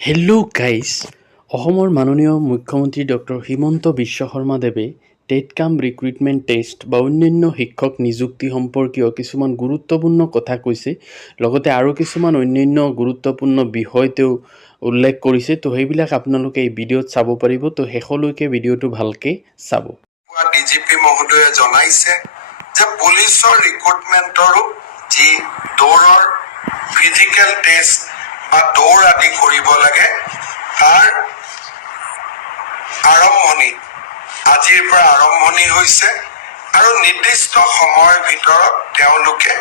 Hello' guys, অসমৰ মাননীয় মুখ্যমন্ত্ৰী ডক্টৰ হিমন্ত বিশ্ব শৰ্মাদেৱে টেট কাম ৰিক্ৰুইটমেণ্ট টেষ্ট বা অন্যান্য শিক্ষক নিযুক্তি সম্পৰ্কীয় কিছুমান গুৰুত্বপূৰ্ণ কথা কৈছে। লগতে আৰু কিছুমান অন্যান্য গুৰুত্বপূৰ্ণ বিষয় তেওঁ উল্লেখ কৰিছে। তো সেইবিলাক আপোনালোকে এই ভিডিঅ'ত চাব পাৰিব। তো শেষলৈকে ভিডিঅ'টো ভালকৈ চাব। ডিজিপি মহোদয়ে জনাইছে যে পুলিচৰ ৰিক্ৰুটমেণ্টৰো যি দৌৰৰ ফিজিকেল টেষ্ট বা দৌৰ আদি কৰিব লাগে, তাৰ আৰম্ভণি আজিৰ পৰা আৰম্ভণি হৈছে আৰু নিৰ্দিষ্ট সময়ৰ ভিতৰত তেওঁলোকে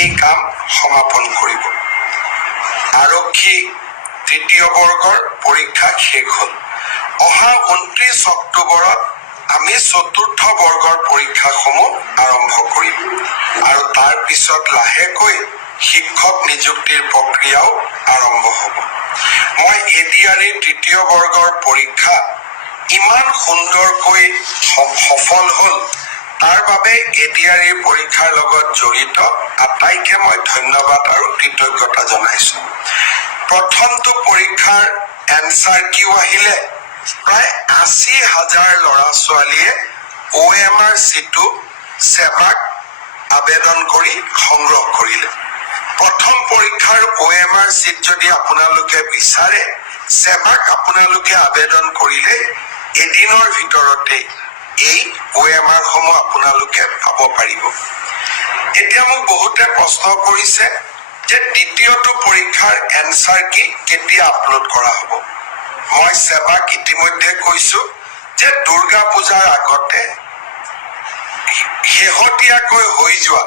এই কাম সমাপন কৰিব। আৰক্ষী তৃতীয় বৰ্গৰ পৰীক্ষা শেষ হ'ল। অহা 29 অক্টোবৰত আমি চতুৰ্থ বৰ্গৰ পৰীক্ষাসমূহ আৰম্ভ কৰিম আৰু তাৰ পিছত লাহেকৈ শিক্ষক নিযুক্তিৰ প্ৰক্ৰিয়াও আৰম্ভ হ'ব। মই এডিআৰই তৃতীয় বৰ্গৰ পৰীক্ষা ইমান সুন্দৰকৈ সফল হ'ল, তাৰ বাবে এডিআৰই পৰীক্ষাৰ লগত জড়িত আটাইকে মই ধন্যবাদ আৰু কৃতজ্ঞতা জনাইছো। প্ৰথমটো পৰীক্ষাৰ এনচাৰ কিউ আহিলে প্ৰায় 80,000 ল'ৰা ছোৱালীয়ে OMR চিটটো সেৱাক আবেদন কৰি সংগ্ৰহ কৰিলে। প্ৰথম পৰীক্ষাৰ OMR চিট যদি আপোনালোকে বিচাৰে, সেৱাক আপোনালোকে আবেদন কৰিলে এদিনৰ ভিতৰতে এই OMR সমূহ আপোনালোকে পাব পাৰিব। এতিয়া মোক বহুতে প্ৰশ্ন কৰিছে যে দ্বিতীয়টো পৰীক্ষাৰ এনচাৰ কি কেতিয়া আপলোড কৰা হ'ব। মই সেৱাক ইতিমধ্যে কৈছো যে দুৰ্গা পূজাৰ আগতে শেহতীয়াকৈ হৈ যোৱা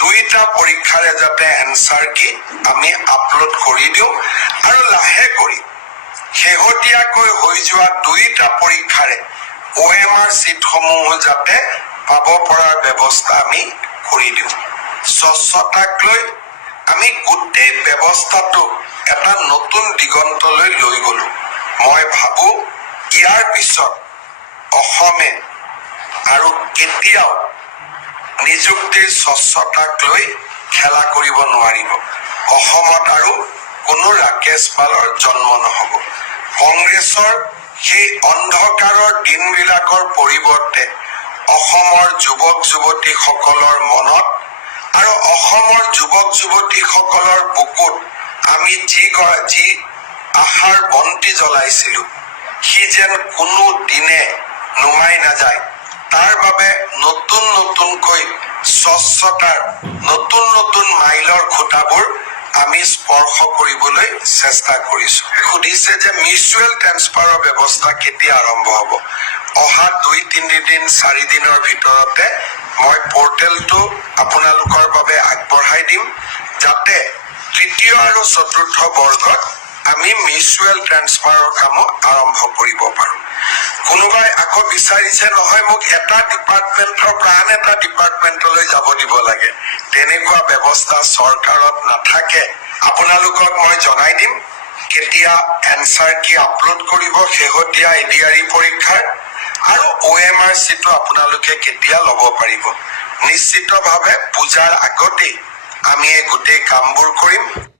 দুইটা পৰীক্ষাৰে যাতে এনচাৰ কি আমি আপলোড কৰি দিওঁ আৰু লাহে কৰি শেহতীয়াকৈ হৈ যোৱা দুইটা পৰীক্ষাৰে OMR চিটসমূহ যাতে পাব পৰাৰ ব্যৱস্থা আমি কৰি দিওঁ। স্বচ্ছতাক লৈ আমি গোটেই ব্যৱস্থাটো এটা নতুন দিগন্তলৈ লৈ গলো। মই ভাবো ইয়াৰ পিছত অসমে আৰু কেতিয়াও নিযুক্তিৰ স্বচ্ছতাক লৈ খেলা কৰিব নোৱাৰিব। অসমত আৰু কোনো ৰাকেশ পালৰ জন্ম নহব। কংগ্ৰেছৰ সেই অন্ধকাৰৰ দিনবিলাকৰ পৰিৱৰ্তে অসমৰ যুৱক যুৱতীসকলৰ মনত আৰু অসমৰ যুৱক যুৱতীসকলৰ বুকুত আমি যি আশাৰ বন্তি জ্বলাইছিলো, সি যেন কোনো দিনে নুমাই নাযায়, তাৰ বাবে নতুনকৈ স্বচ্ছতাৰ নতুন মাইলৰ খুঁটাবোৰ আমি স্পৰ্শ কৰিবলৈ চেষ্টা কৰিছো। সুধিছে যে মিউচুৱেল ট্ৰেন্সফাৰৰ ব্যৱস্থা কেতিয়া আৰম্ভ হ'ব। অহা 2-3 দিন 4 দিনৰ ভিতৰতে মই পৰ্টেলটো আপোনালোকৰ বাবে আগবঢ়াই দিম, যাতে তৃতীয় আৰু চতুৰ্থ বৰ্গত আমি মিউচুৱেল ট্ৰেন্সফাৰৰ কামো আৰম্ভ কৰিব পাৰো। কোনোবাই আকৌ বিচাৰিছে নহয় মোক এটা ডিপাৰ্টমেণ্টৰ পৰা আন এটা ডিপাৰ্টমেণ্টলৈ যাব দিব লাগে। তেনেকুৱা ব্যৱস্থা চৰকাৰত নাথাকে। আপোনালোকক মই জনাই দিম কেতিয়া এনচাৰ কি আপলোড কৰিব শেহতীয়া এডিআৰই পৰীক্ষাৰ, আৰু OMR চিটটো আপোনালোকে কেতিয়া ল'ব পাৰিব। নিশ্চিতভাৱে পূজাৰ আগতেই আমি এই গোটেই কামবোৰ কৰিম।